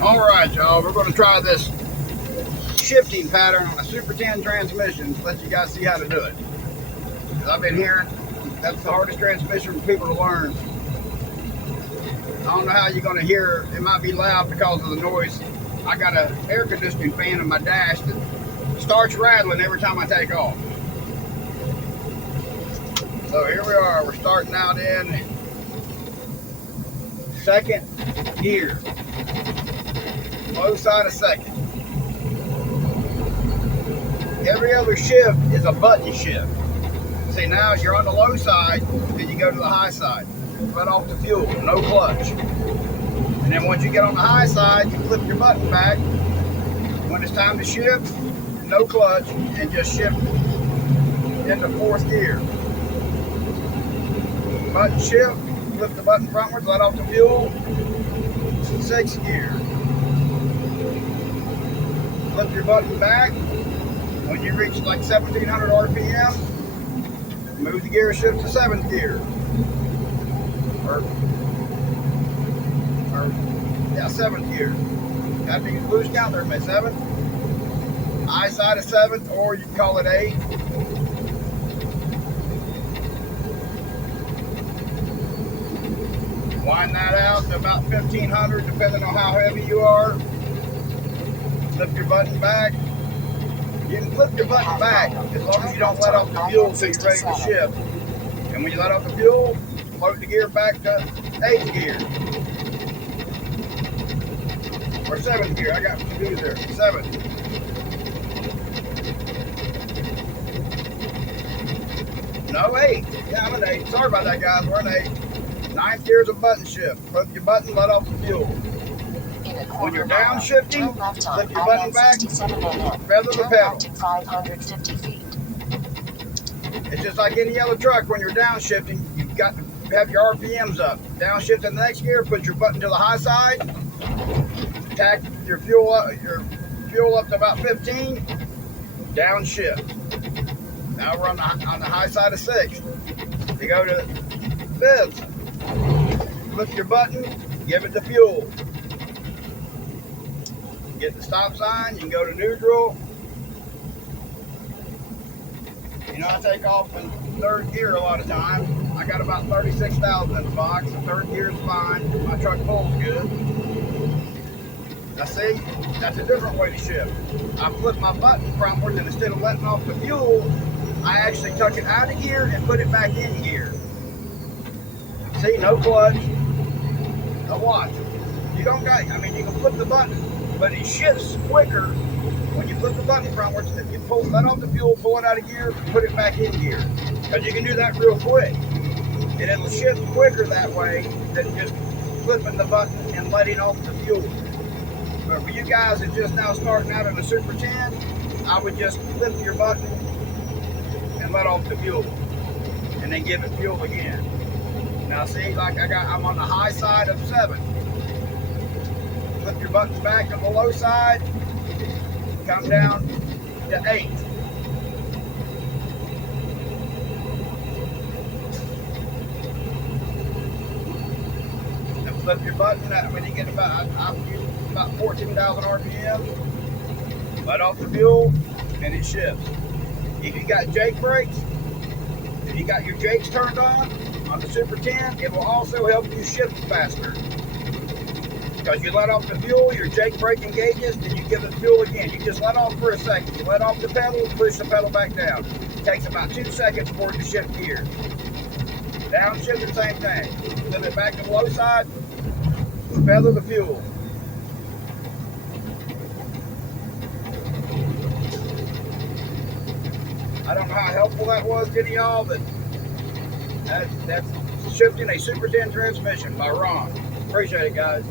Alright y'all, we're going to try this shifting pattern on a Super 10 transmission. Let you guys see how to do it. Because I've been hearing that's the hardest transmission for people to learn. I don't know how you're going to hear. It might be loud because of the noise. I got an air conditioning fan in my dash that starts rattling every time I take off. So here we are. We're starting out in second gear. Low side of second. Every other shift is a button shift. See, now you're on the low side, then you go to the high side. Let off the fuel, no clutch. And then once you get on the high side, you flip your button back. When it's time to shift, no clutch, and just shift into fourth gear. Button shift, flip the button frontwards, let off the fuel, sixth gear. Flip your button back. When you reach like 1700 RPM, move the gear shift to seventh gear. Seventh gear. Got to lose count there, man. Seventh. High side of seventh, or you can call it eight. Wind that out to about 1500, depending on how heavy you are. Flip your button back. You can flip your button back as long as you don't let off the fuel until you're ready to shift. And when you let off the fuel, float the gear back to eighth gear. Or seventh gear. I got confused there. Seventh. No, eight. Yeah, I'm an eight. Sorry about that, guys. We're an eight. Ninth gear is a button shift. Flip your button, let off the fuel. When you're downshifting, flip your button back, feather the pedal. 550 feet. It's just like any other truck. When you're downshifting, you've got to have your RPMs up. Downshift in the next gear, put your button to the high side, tack your fuel up to about 15, downshift. Now we're on the high side of sixth. You go to fifth, flip your button, give it the fuel. Get the stop sign, you can go to neutral. You know, I take off in third gear a lot of times. I got about 36,000 in the box. The third gear is fine. My truck pulls good. Now see, that's a different way to shift. I flip my button frontwards, and instead of letting off the fuel, I actually tuck it out of gear and put it back in gear. See, no clutch. Now watch. You don't got, I mean, you can flip the button, but it shifts quicker when you flip the button frontwards. If you let off the fuel, pull it out of gear, put it back in gear. Because you can do that real quick. And it'll shift quicker that way than just flipping the button and letting off the fuel. But for you guys that just now starting out in a Super 10, I would just flip your button and let off the fuel. And then give it fuel again. Now see, like I'm on the high side of 7. Flip your buttons back on the low side, come down to 8. And flip your button when you get about 14,000 RPM, let off the fuel, and it shifts. If you got Jake brakes, if you got your Jakes turned on the Super 10, it will also help you shift faster. Because you let off the fuel, your Jake brake engages, then you give it fuel again. You just let off for a second. You let off the pedal, push the pedal back down. It takes about 2 seconds for it to shift gear. Downshift, the same thing. Flip it back to the low side, feather the fuel. I don't know how helpful that was to any of y'all, but that's shifting a Super 10 transmission by Ron. Appreciate it, guys.